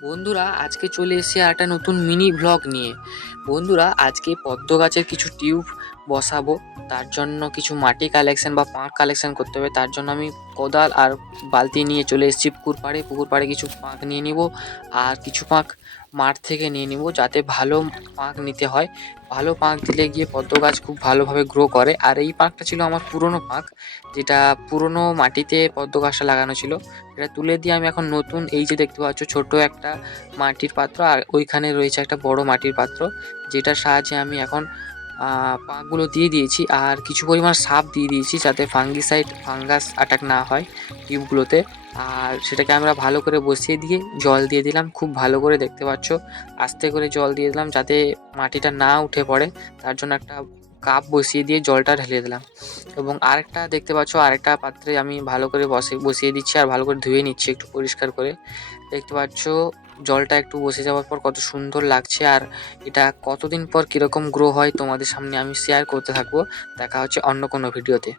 বন্ধুরা আজকে চলে এসেছি আর একটা নতুন মিনি ভ্লগ নিয়ে। বন্ধুরা আজকে পদ্ম গাছের কিছু টিউব বসাবো, তার জন্য কিছু মাটি কালেকশন বা পাঁক কালেকশন করতে হবে। তার জন্য আমি কোদাল আর বালতি নিয়ে চলে এসেছি পুকুর পাড়ে কিছু পাঁক নিয়ে নিব আর কিছু পাঁক মাঠ থেকে নিয়ে নিব, যাতে ভালো পাঁক নিতে হয়। ভালো পাঁক দিলে গিয়ে পদ্ম গাছ খুব ভালোভাবে গ্রো করে। আর এই পাঁকটা ছিল আমার পুরনো পাঁক, যেটা পুরনো মাটিতে পদ্ম গাছটা লাগানো ছিল। এটা তুলে দিয়ে আমি এখন নতুন, এই যে দেখতে পাচ্ছ ছোট একটা মাটির পাত্র, আর ওইখানে রয়েছে একটা বড় মাটির পাত্র, যেটার সাহায্যে আমি এখন পাঁকগুলো দিয়ে দিয়েছি। আর কিছু পরিমাণ সার দিয়ে দিয়েছি, যাতে ফাঙ্গাস অ্যাটাক না হয় টিউবগুলোতে। আর সেটাকে আমরা ভালো করে বসিয়ে দিয়ে জল দিয়ে দিলাম, খুব ভালো করে দেখতে পাচ্ছ আস্তে করে জল দিয়ে দিলাম, যাতে মাটিটা না উঠে পড়ে। তার জন্য একটা কাপ বসিয়ে দিয়ে জলটা ঢেলে দিলাম। এবং আরেকটা দেখতে পাচ্ছ, আরেকটা পাত্রে আমি ভালো করে বসিয়ে দিচ্ছি আর ভালো করে ধুয়ে নিচ্ছি একটু পরিষ্কার করে। দেখতে পাচ্ছ জলটা একটু বসে যাওয়ার পর কত সুন্দর লাগছে। আর এটা কতদিন পর কীরকম গ্রো হয় তোমাদের সামনে আমি শেয়ার করতে থাকবো। দেখা হচ্ছে অন্য কোনো ভিডিওতে।